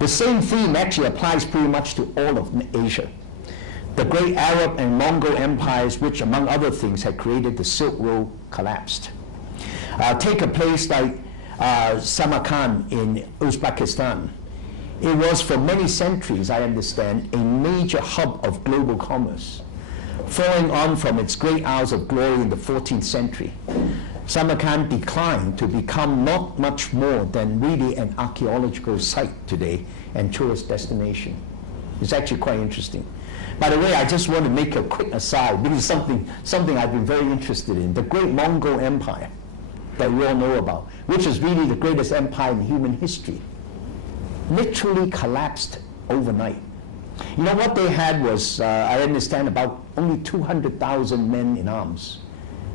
The same theme actually applies pretty much to all of Asia. The great Arab and Mongol empires, which among other things had created the Silk Road, collapsed. Take a place like Samarkand in Uzbekistan. It was for many centuries, I understand, a major hub of global commerce, following on from its great hours of glory in the 14th century. Samarkand declined to become not much more than really an archaeological site today and tourist destination. It's actually quite interesting. By the way, I just want to make a quick aside, because something I've been very interested in. The great Mongol Empire that we all know about, which is really the greatest empire in human history, literally collapsed overnight. You know, what they had was, I understand, about only 200,000 men in arms.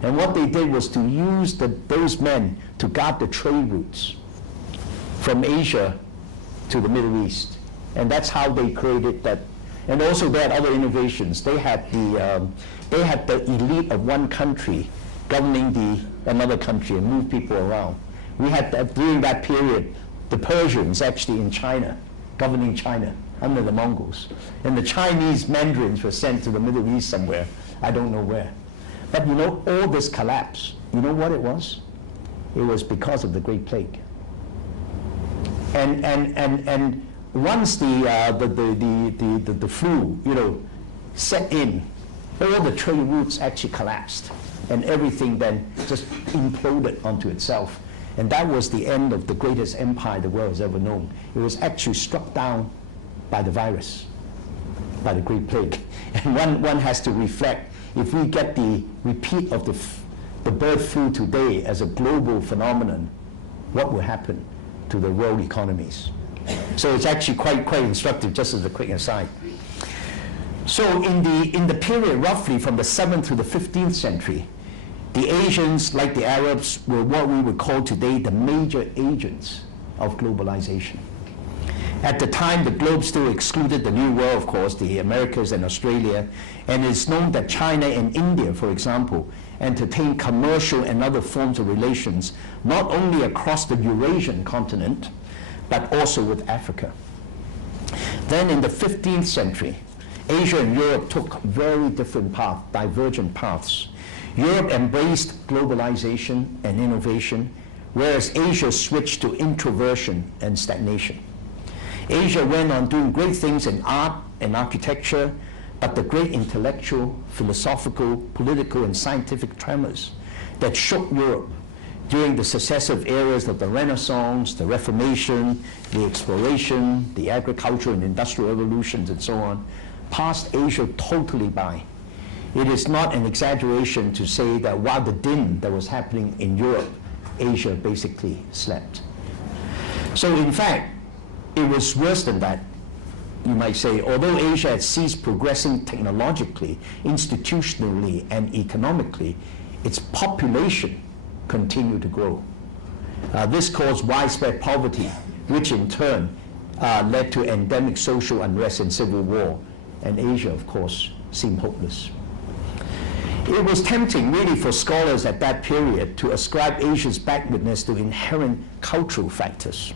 And what they did was to use those men to guard the trade routes from Asia to the Middle East. And that's how they created that. And also they had other innovations. They had the elite of one country governing another country and move people around. We had, during that period, the Persians actually in China, governing China under the Mongols. And the Chinese mandarins were sent to the Middle East somewhere, I don't know where. But you know, all this collapse, you know what it was? It was because of the Great Plague. And once the flu, you know, set in, all the trade routes actually collapsed, and everything then just imploded onto itself. And that was the end of the greatest empire the world has ever known. It was actually struck down by the virus, by the Great Plague. And one has to reflect, if we get the repeat of the bird flu today as a global phenomenon, what will happen to the world economies? So it's actually quite instructive, just as a quick aside. So in the period roughly from the 7th to the 15th century, the Asians, like the Arabs, were what we would call today the major agents of globalization. At the time, the globe still excluded the New World, of course, the Americas and Australia, and it's known that China and India, for example, entertained commercial and other forms of relations, not only across the Eurasian continent, but also with Africa. Then in the 15th century, Asia and Europe took very different paths, divergent paths. Europe embraced globalization and innovation, whereas Asia switched to introversion and stagnation. Asia went on doing great things in art and architecture, but the great intellectual, philosophical, political, and scientific tremors that shook Europe during the successive eras of the Renaissance, the Reformation, the exploration, the agricultural and industrial revolutions, and so on, passed Asia totally by. It is not an exaggeration to say that while the din that was happening in Europe, Asia basically slept. So in fact, it was worse than that, you might say. Although Asia had ceased progressing technologically, institutionally, and economically, its population continued to grow. This caused widespread poverty, which in turn led to endemic social unrest and civil war. And Asia, of course, seemed hopeless. It was tempting, really, for scholars at that period to ascribe Asia's backwardness to inherent cultural factors.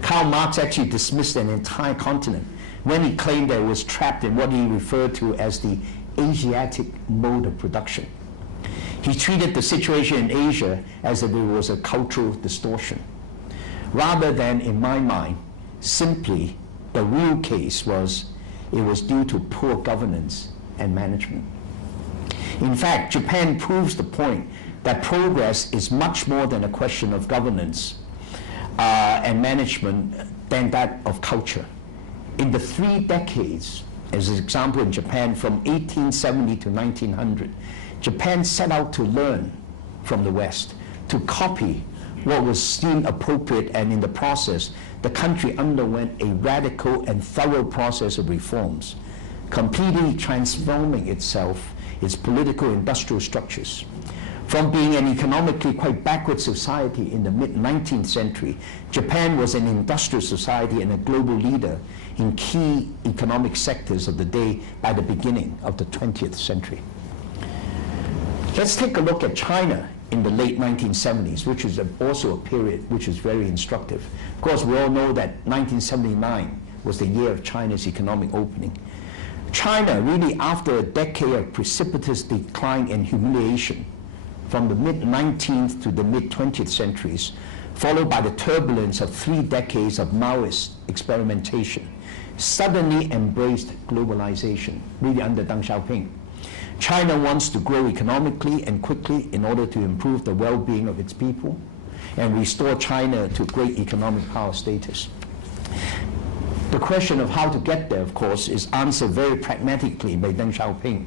Karl Marx actually dismissed an entire continent when he claimed that it was trapped in what he referred to as the Asiatic mode of production. He treated the situation in Asia as if it was a cultural distortion, rather than, in my mind, simply the real case was it was due to poor governance and management. In fact, Japan proves the point that progress is much more than a question of governance and management than that of culture. In the 3 decades, as an example in Japan, from 1870 to 1900, Japan set out to learn from the West, to copy what was deemed appropriate, and in the process, the country underwent a radical and thorough process of reforms, completely transforming itself, its political industrial structures. From being an economically quite backward society in the mid-19th century, Japan was an industrial society and a global leader in key economic sectors of the day by the beginning of the 20th century. Let's take a look at China in the late 1970s, which is also a period which is very instructive. Of course, we all know that 1979 was the year of China's economic opening. China, really after a decade of precipitous decline and humiliation from the mid-19th to the mid-20th centuries, followed by the turbulence of 3 decades of Maoist experimentation, suddenly embraced globalization, really under Deng Xiaoping. China wants to grow economically and quickly in order to improve the well-being of its people and restore China to great economic power status. The question of how to get there, of course, is answered very pragmatically by Deng Xiaoping.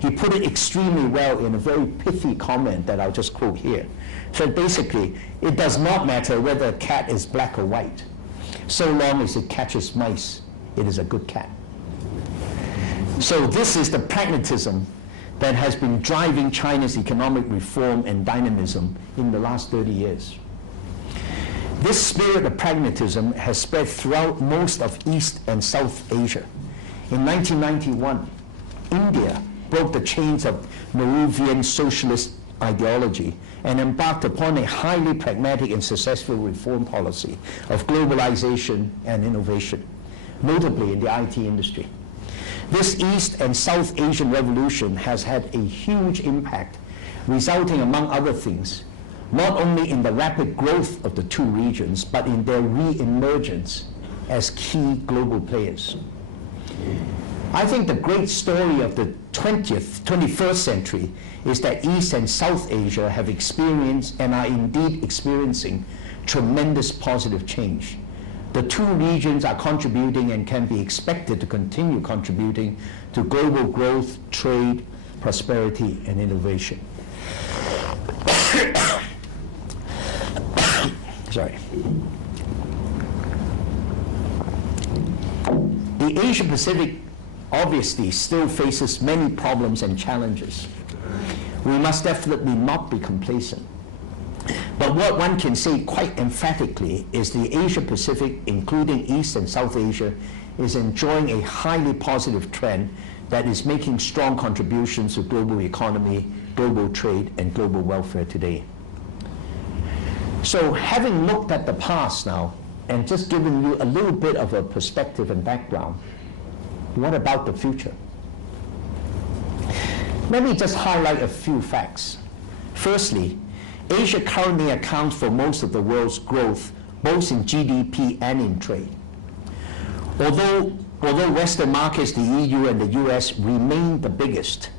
He put it extremely well in a very pithy comment that I'll just quote here. So basically, it does not matter whether a cat is black or white. So long as it catches mice, it is a good cat. So this is the pragmatism that has been driving China's economic reform and dynamism in the last 30 years. This spirit of pragmatism has spread throughout most of East and South Asia. In 1991, India broke the chains of Nehruvian socialist ideology and embarked upon a highly pragmatic and successful reform policy of globalization and innovation, notably in the IT industry. This East and South Asian revolution has had a huge impact, resulting, among other things, not only in the rapid growth of the two regions, but in their re-emergence as key global players. I think the great story of the 21st century is that East and South Asia have experienced and are indeed experiencing tremendous positive change. The two regions are contributing and can be expected to continue contributing to global growth, trade, prosperity, and innovation. Sorry. The Asia-Pacific obviously still faces many problems and challenges. We must definitely not be complacent. But what one can say quite emphatically is the Asia-Pacific, including East and South Asia, is enjoying a highly positive trend that is making strong contributions to global economy, global trade, and global welfare today. So having looked at the past now, and just given you a little bit of a perspective and background, what about the future? Let me just highlight a few facts. Firstly, Asia currently accounts for most of the world's growth, both in GDP and in trade. Although Western markets, the EU and the US, remain the biggest,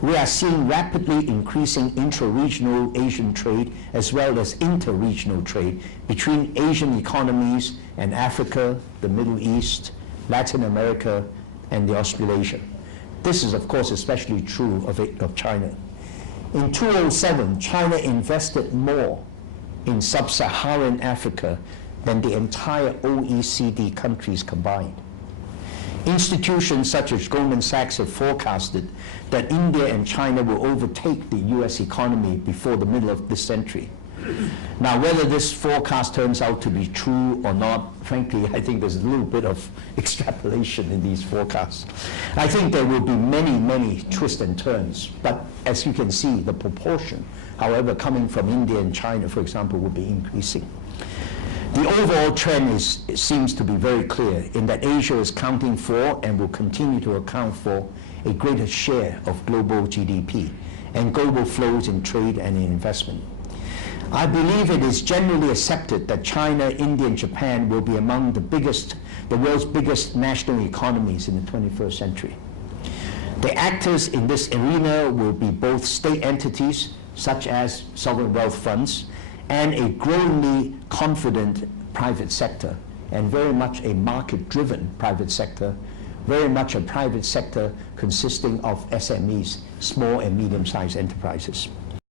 we are seeing rapidly increasing intra-regional Asian trade as well as inter-regional trade between Asian economies and Africa, the Middle East, Latin America, and the Australasia. This is, of course, especially true of China. In 2007, China invested more in sub-Saharan Africa than the entire OECD countries combined. Institutions such as Goldman Sachs have forecasted that India and China will overtake the US economy before the middle of this century. Now, whether this forecast turns out to be true or not, frankly, I think there's a little bit of extrapolation in these forecasts. I think there will be many, many twists and turns, but as you can see, the proportion, however, coming from India and China, for example, will be increasing. The overall trend seems to be very clear in that Asia is counting for and will continue to account for a greater share of global GDP and global flows in trade and in investment. I believe it is generally accepted that China, India, and Japan will be among the world's biggest national economies in the 21st century. The actors in this arena will be both state entities, such as sovereign wealth funds, and a growingly confident private sector, and very much a market-driven private sector, very much a private sector consisting of SMEs, small and medium-sized enterprises.